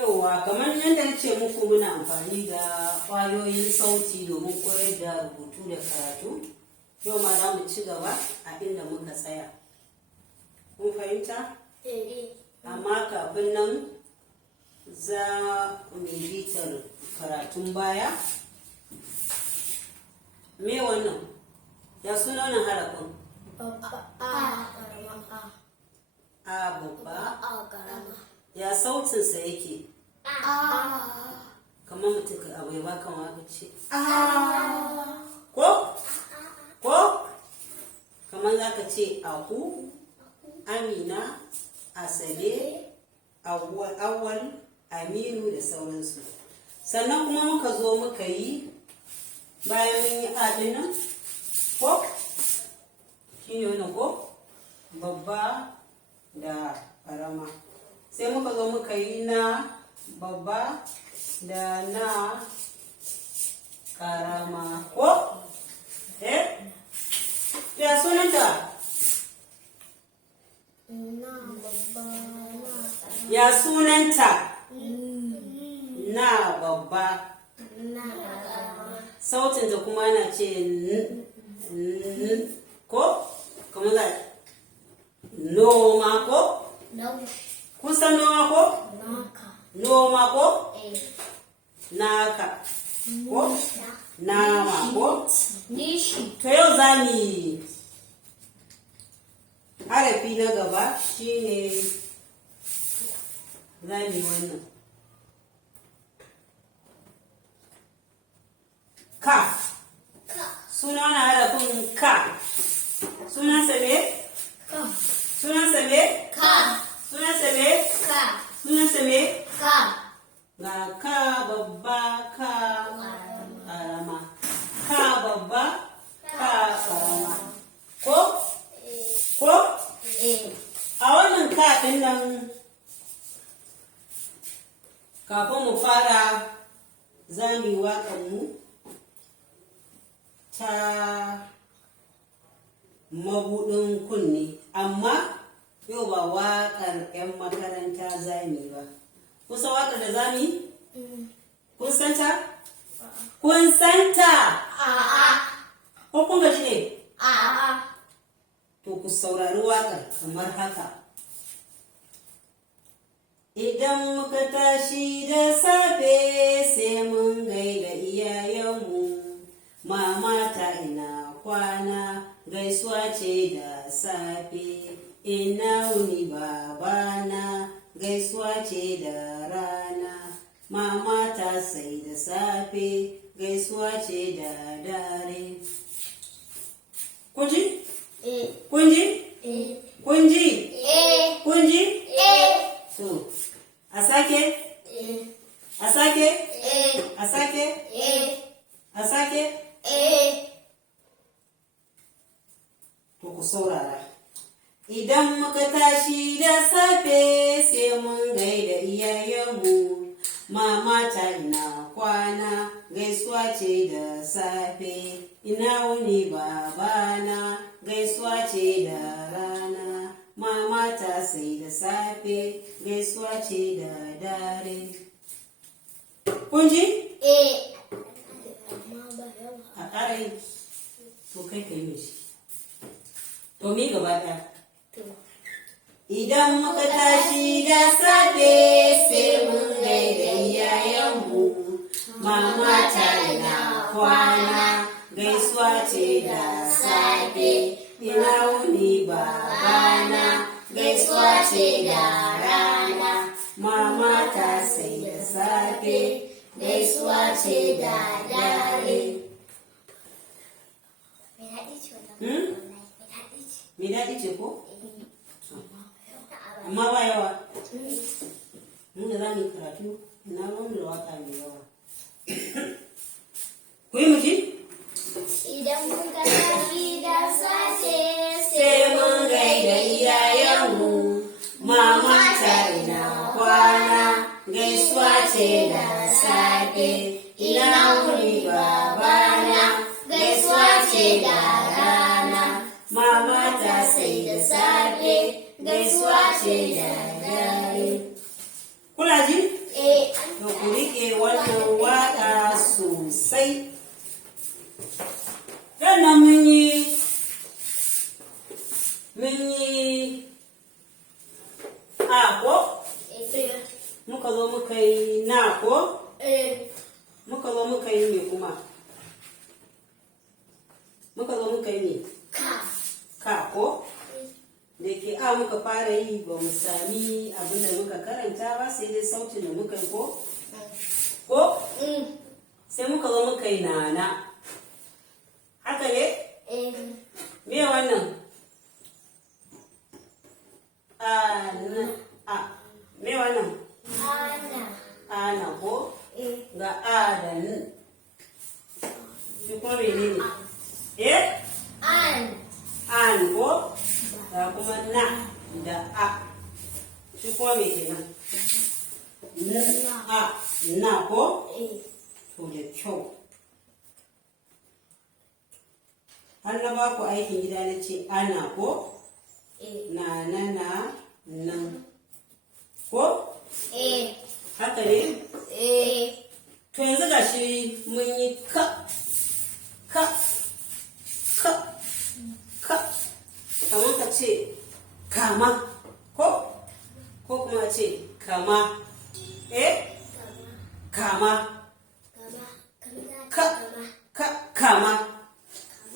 Yauwa, kamar yadda na ce muku muna amfani da ƙwayoyin sauti domin koyar da rubutu da karatu. Yau ma za mu ci gaba a inda muka tsaya. Kun fahimta? Amma kafin nan za mu yi bitar karatun baya. Me wannan? Ya suna wannan harafin? A babba. Ya sautinsa yake? Kamar mutum ka abu ya baka waka ce ko? Kamar za ka ce aku, amina, asabe, awwal, aminu da sauransu. Sannan kuma muka zo muka yi bayan mun yi adinan ko? Shi ne wani ko? Babba da ƙarama. Sai muka zo muka yi na babba da na ƙarama ko? Ya sunanta? Na babba na Ya sunanta? Na babba. na ƙarama. Sautinta kuma ana ce n ko? Kamar za noma ko? Kun san noma ko? Naka. Noma ko? Naka ko? Nama ko? Nishi. To yau za mu yi harafi na gaba shine za mu yi wannan. Ka. Suna na harafin ka. Sunansa me? Ka. Sunansa me? Ka. Sunansa me? Ka. Sunansa me? Ka. Ga ka babba ka ƙarama. Ka babba ka ƙarama. Ko? Ko? A wannan ka ɗin nan kafin mu fara za mu yi waƙanmu ta mabuɗin kunne, amma yau ba waƙar 'yan makaranta za mu yi ba. Kusa waƙar da za mu yi? Kun santa? Kun santa? A'a. Ko kun gaji ne? A'a. To ku saurari waƙar kamar haka. Idan muka tashi da safe sai mun gaida iyayenmu, mama ta ina kwana gaisuwa ce da safe, ina wuni babana gaisuwa ce da rana, mama ta sai da safe gaisuwa ce da dare. Kunji? Kunji? Kunji? Kunji? So, a sake? A sake? A sake? A sake? To ku saurara. Idan muka tashi da safe sai mun gaida iyayenmu, mama ta ina kwana gaisuwa ce da safe, ina wuni babana gaisuwa ce da rana, mama ta sai da safe gaisuwa ce da dare. Kunji? A ƙarai to kai ka yi mishi. To mi gaba ɗaya. Idan muka tashi da safe sai mun gaida iyayenmu, mama ta ina kwana gaisuwa ce da safe, ina wuni babana gaisuwa ce da rana, mama ta sai da safe gaisuwa ce da dare. Me daɗi ce ko? Amma ba yawa. Mun da za mu yi karatu, ina wani da waka mai yawa. Ku yi muji? Idan muka tashi da safe Sai mun gaida iyayenmu, mama ta ina kwana gaisuwa ce da safe, ina wuni babana gaisuwa ce da rana, mama ta sai da safe gaisuwa ce da dare. Kuna ji? zo muka yi na ko? Muka zo muka yi me kuma? Muka zo muka yi ne? Ka ko? Da ke a muka fara yi ba mu sami abin da muka karanta ba sai dai sautin da muka yi ko? Ko? Sai muka zo muka yi nana. Haka ne? Me wannan? Me wannan? Ana ko? Ga a da n. Shi kuma mene ne? An ko? Ga kuma na da a. Shi kuma me kenan? Na ko? To da kyau. Har na ba ku aikin gida na ce ana ko? Na nan. Ko? Haka ne? To yanzu ga shi mun yi ka. Kamar ka ce kama. Ko? Ko kuma ce kama. Kama. Kama.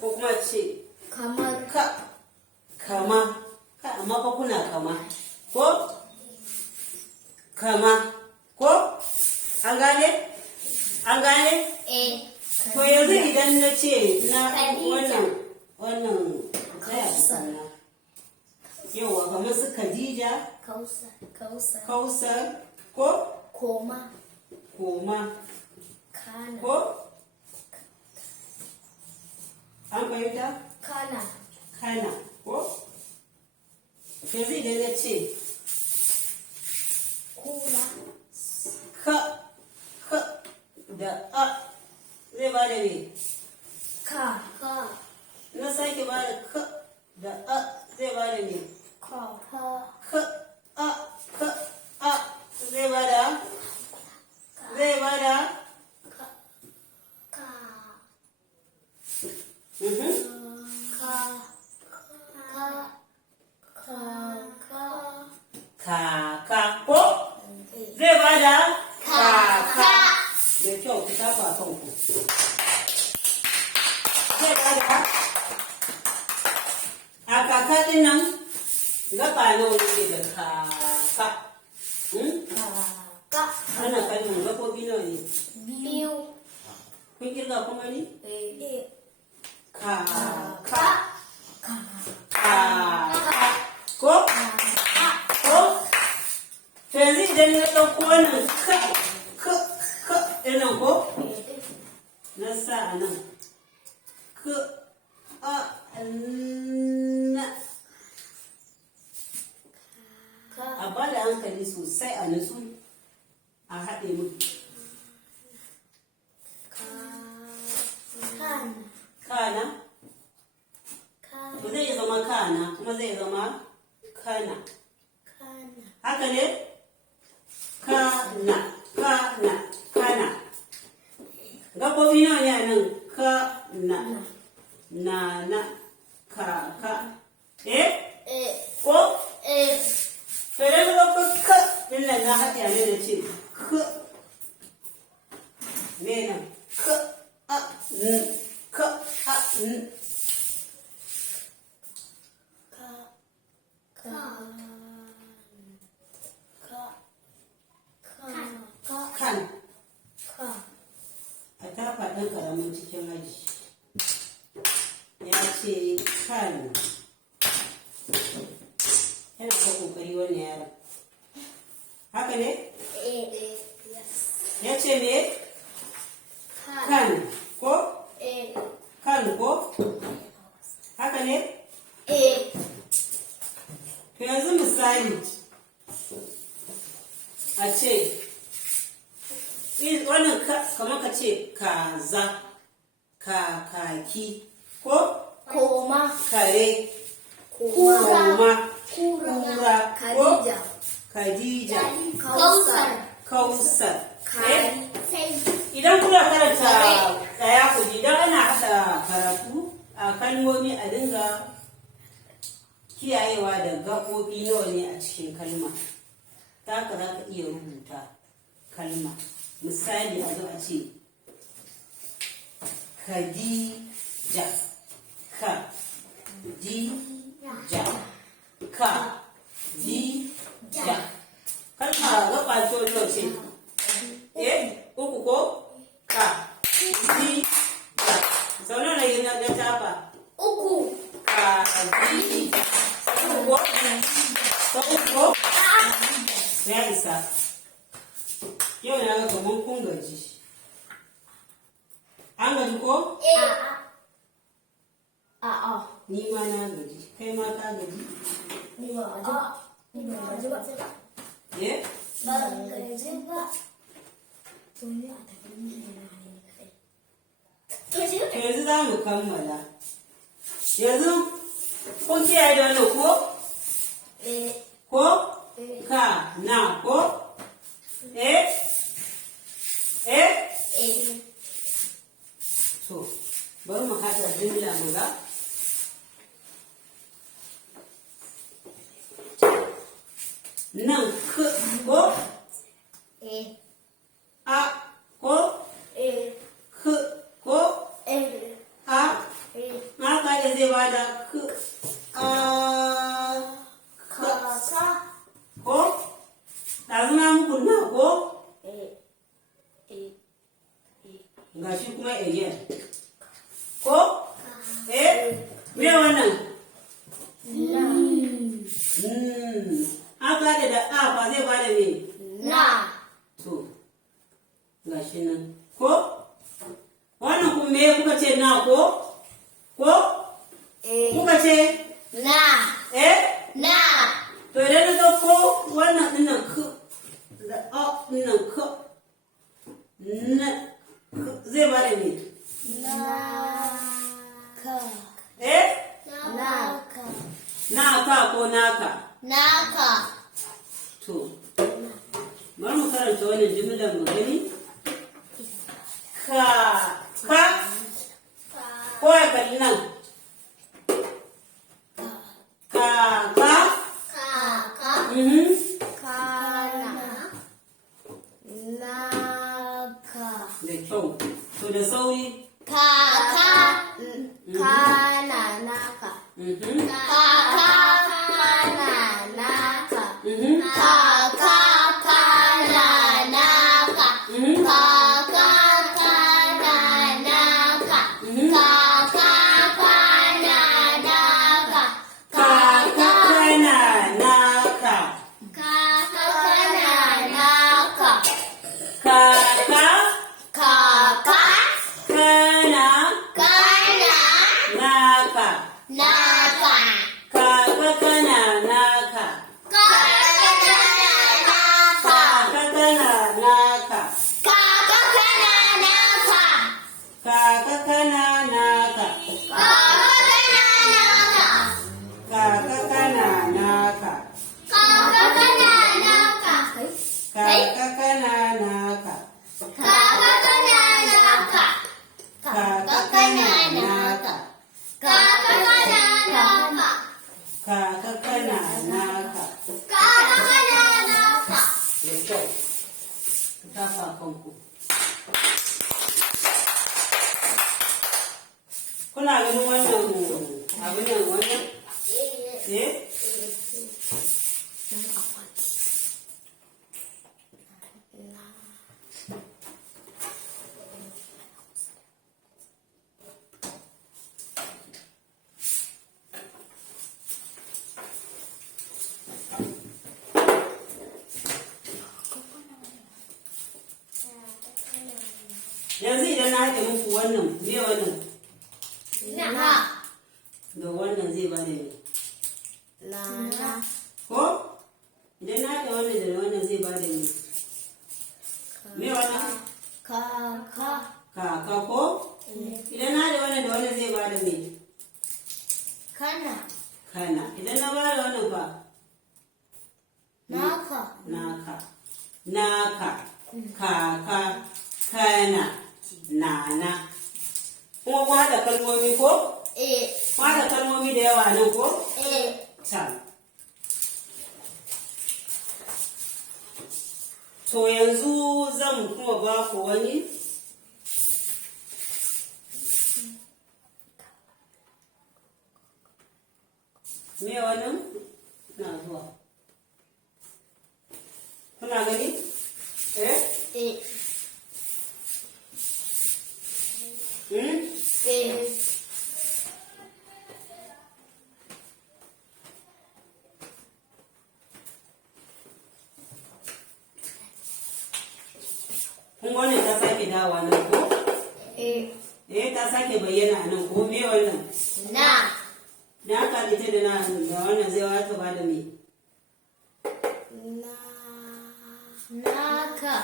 Ko kuma ce kama. Amma fa kuna kama. Ko? Kama. Ko? An gane? To yanzu idan na ce na wannan yawa kamar su Khadija, Kausar, ko? Koma. Ko? An fahimta? Kana. Ko? Yanzu idan na ce Kula. ka da a zai ba da me? Ka. Na sake ba da ka da a zai ba da me? Ka. A zai ba da? Kaka ko? Zai ba da? Kaka. Da kyau ku tafa kanku. Zai ba da? A kaka din nan gaba nawa yake da kaka? Ana kalmin gaɓoɓi nawa ne? Biyu. Kun kirga kuma ne? Kaka. Ko? To yanzu idan na ɗauko wannan ka ɗinan ko? Na sa a nan. Na. A ba da hankali sosai a nutsu a haɗe mu. Kana? Ba zai zama kana kuma zai zama kana. Haka ne? Kana. Gaɓoɓi nawa ne a nan? Na. Kaka. Ko? To idan ka ɗauko ka ɗin nan na haɗe a nan da ce ka. Me nan? Ka. Kan. A tafa ɗan ƙaramin cikin aji. Ya ce kan. Yana ta ƙoƙari wannan yaron. Haka ne? Ya ce me? Kan. Ko? Kan ko? Haka ne? To yanzu misali. A ce wannan kamar ka ce kaza, kakaki, ko? Koma. Kare, Kura. kura, ko? Khadija, Kausar. Idan kuna karanta ɗaya ku ji, idan ana haɗa karatu a kalmomi a dinga kiyayewa da gaɓoɓi nawa ne a cikin kalma. Ta haka za ka iya rubuta kalma. Misali a zo a ce Khadija, Khadija, Khadija. Kalma gaba ce wani ce. Uku ko? Khadija. Sau nawa yi na tafa? Uku. Khadija. Uku ko? Sau uku ko? Ya isa. Yau na ga kaman kun gaji. An gaji ko? A'a. Ni ma na gaji. Kai ma ka gaji? Ni ba gaji ba. Ni ba gaji ba. Ba gaji ba. To ni a tafi ni na ne kai. Yanzu za mu kammala. Yanzu kun kiyaye da wannan ko? Ko? Ka na ko? To, bari mu haɗa jimla mu ga. Nan ko? A ko? Ko? A? Na kare zai bada Kasa. ko? Ɗazu na muku na ko? Ga shi kuma again. Ko? Me wannan? Aka da a ba zai bada me? Na. To, ga shi nan. Ko? Wannan kuma me kuka ce na ko? Ko? Kuka ce? Na. Na. To idan na ko wannan dinnan k da a dinnan k na zai bada me? Naka. Naka. Naka ko naka? Naka. To, bari mu karanta wannan jimlar mu gani. Ka. Ko ya kalli nan? Kaka. Kaka. Kana. Naka. Da kyau. To da sauri. Kaka. Kana naka. Kaka. Kana naka. Kaka. Kana naka. Kaka. Kana naka. Kaka. Kana naka. Kaka kana naka. Kaka. Kana naka. Kaka Kaka. kana Kana. naka. Naka. Kaka kana naka. Kaka. Kana naka. Kaka kana naka. Kaka. Kana naka. Kaka kana naka. Kaka. Kana naka. Kaka kana naka. Kaka. Kana naka. Kaka kana naka. Kaka. Kana naka. Kaka kana naka. Kaka. Kana naka. Kaka kana naka. Kaka. Kana naka. Da kyau. Ku tafa kanku. Kuna ganin wannan abin nan wannan? Yanzu idan na haɗe muku wannan, me wannan? Na. Da wannan zai bada ne. Na. Ko? Idan na haɗe wannan da wannan zai bada ne. Me wannan? Kaka. Kaka ko? Idan na haɗe wannan da wannan zai bada ne. Kana. Kana. Idan na bada wannan fa? Naka. Naka. Naka. Kaka. Kana. Nana. Kuma ku haɗa kalmomi ko? Ku haɗa kalmomi da yawa nan ko? Can. To yanzu zan kuma ba ku wani me wannan na zuwa kuna gani eh kun wannan ta sake dawa nan ko ta sake bayyana nan ko me wannan na aka ita da wannan zai wata ba da me naka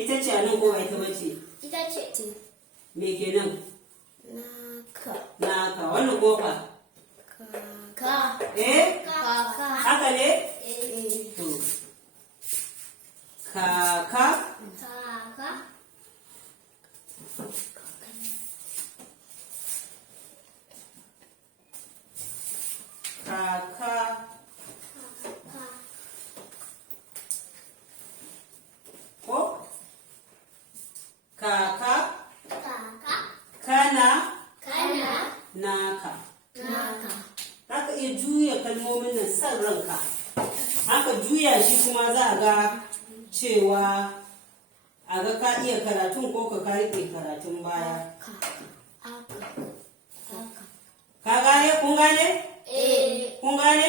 ita ce a nan ko ba ita bace ita ce me kenan naka wannan kofa ka kaka haka ne to kaka ko kaka kana naka zaka iya juya kalmomin nan san ranka haka juya shi kuma za a ga cewa a ga ka iya karatun ko ka rike karatun baya ka gane kun gane kun gane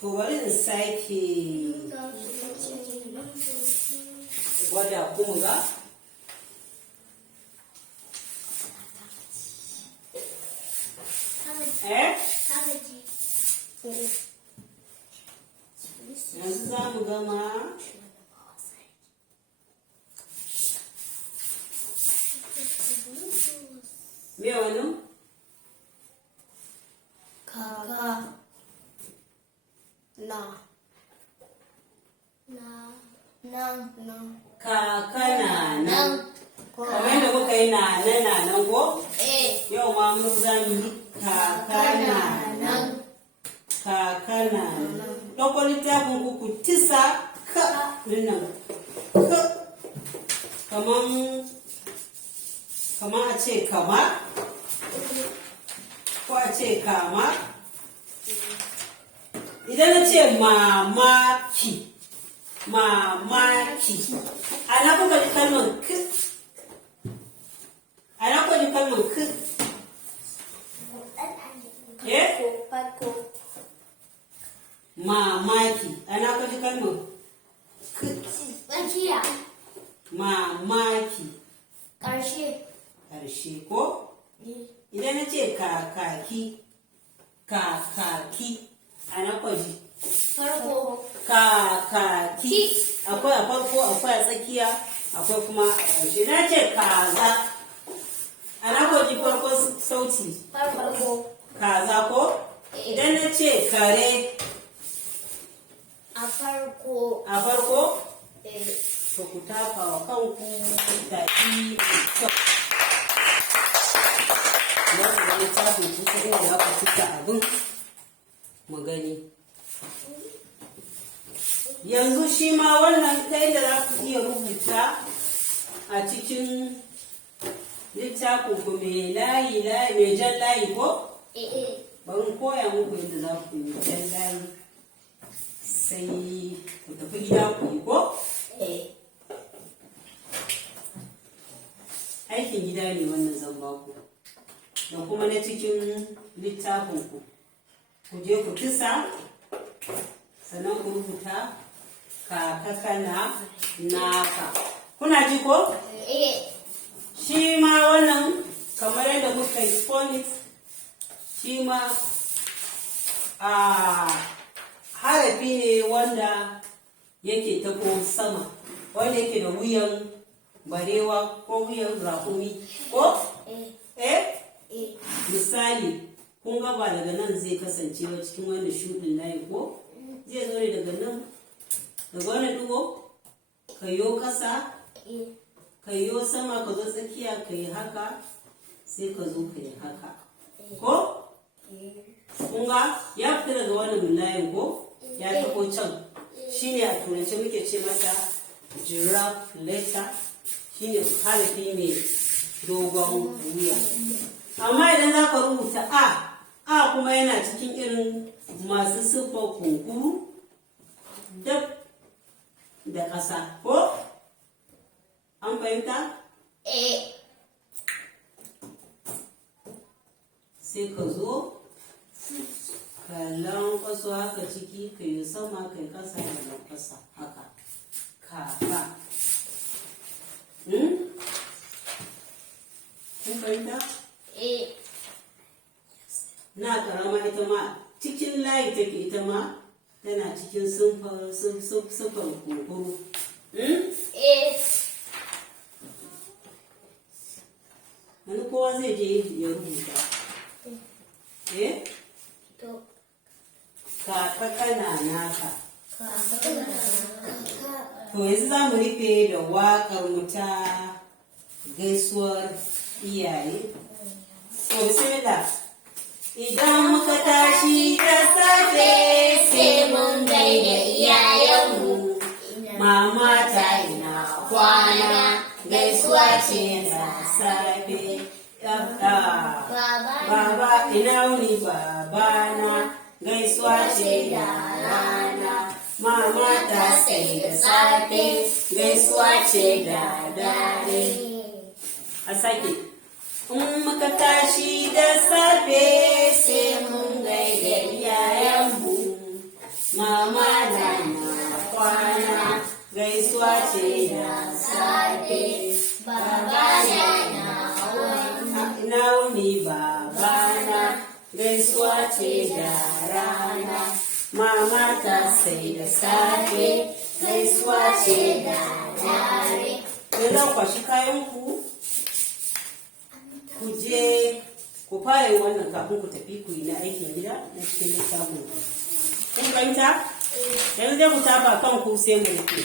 to bari in sake gwada kuma ga yanzu za mu gama me wani kaka kakana nan kamar yadda muka yi nan ko yau ma mun za mu yi kakana nan ɗauko littafin ku tisa ka nan kaman a ce kama ko a ce kama idan na ce mamaki ana kuka ji kalmar k ana kuka ji kalmar k mamaki ana kuka ji kalmar k mamaki ƙarshe ko idan na ce kakaki ana kuka ji kakaki akwai a farko akwai a tsakiya akwai kuma a ƙarshe na ce kaza ana kwaji farko sauti kaza ko idan na ce kare a farko to ku tafa wa kanku tafi mai kyau wasu wani tafin kusa da aka cika abin mu gani yanzu shi ma wannan kai da za ku iya rubuta a cikin littafin ku mai jan layi ko? bari koya muku yadda za ku yi jan layi sai ku tafi gida ku yi ko? aikin gida ne wannan zan baku da kuma na cikin littafin ku je ku kisa sannan ku rubuta kakana naka kuna ji ko? shi ma wannan kamar yadda muka yi phonics shi ma harafi ne wanda yake tafo sama wanda yake da wuyan barewa ko wuyan rakumi ko? misali kun gaba daga nan zai kasance wa cikin wani shuɗin layi ko? zai zo ne daga nan daga wani dugo ka yo ƙasa ka yo sama ka zo tsakiya ka yi haka sai ka zo ka yi haka ko? kunga ya fita daga wannan layin ko? ya taɓo can shine a turance muke ce masa giraffe letter, shine harafi mai dogon wuya. Amma idan za ka rubuta a kuma yana cikin irin masu siffar kunkuru dab da ƙasa, ko? An fahimta? Sai ka zo ka lankwaso haka ciki, ka yi sama, ka yi ƙasa da lankwasa haka kafa. Kun fahimta? Na karama ita ma cikin layi take, ita ma tana cikin siffar kunkuru. Wani kowa zai je ya rubuta. Kaka kana naka. To yanzu za mu rufe da waƙar mu ta gaisuwar iyaye. To bismillah. Idan muka tashi da safe sai mun gaida iyayenmu. Mama ta ina kwana, gaisuwa ce da safe. Baba ina wuni babana, gaisuwa ce da rana. Mama ta sai da safe, gaisuwa ce da dare. A sake. In muka tashi da safe sai mun gaida iyayenmu. Mama na kwana, gaisuwa ce da safe. Baba na ina wuni babana, gaisuwa ce da rana. Mama ta sai da safe, gaisuwa ce da dare. Yanzu kwashi kayanku, ku je ku fara yin wannan kafin ku tafi ku yi na aikin gida na cikin littafin. Kun fahimta? Yanzu dai ku tafa kanku sai mu rufe.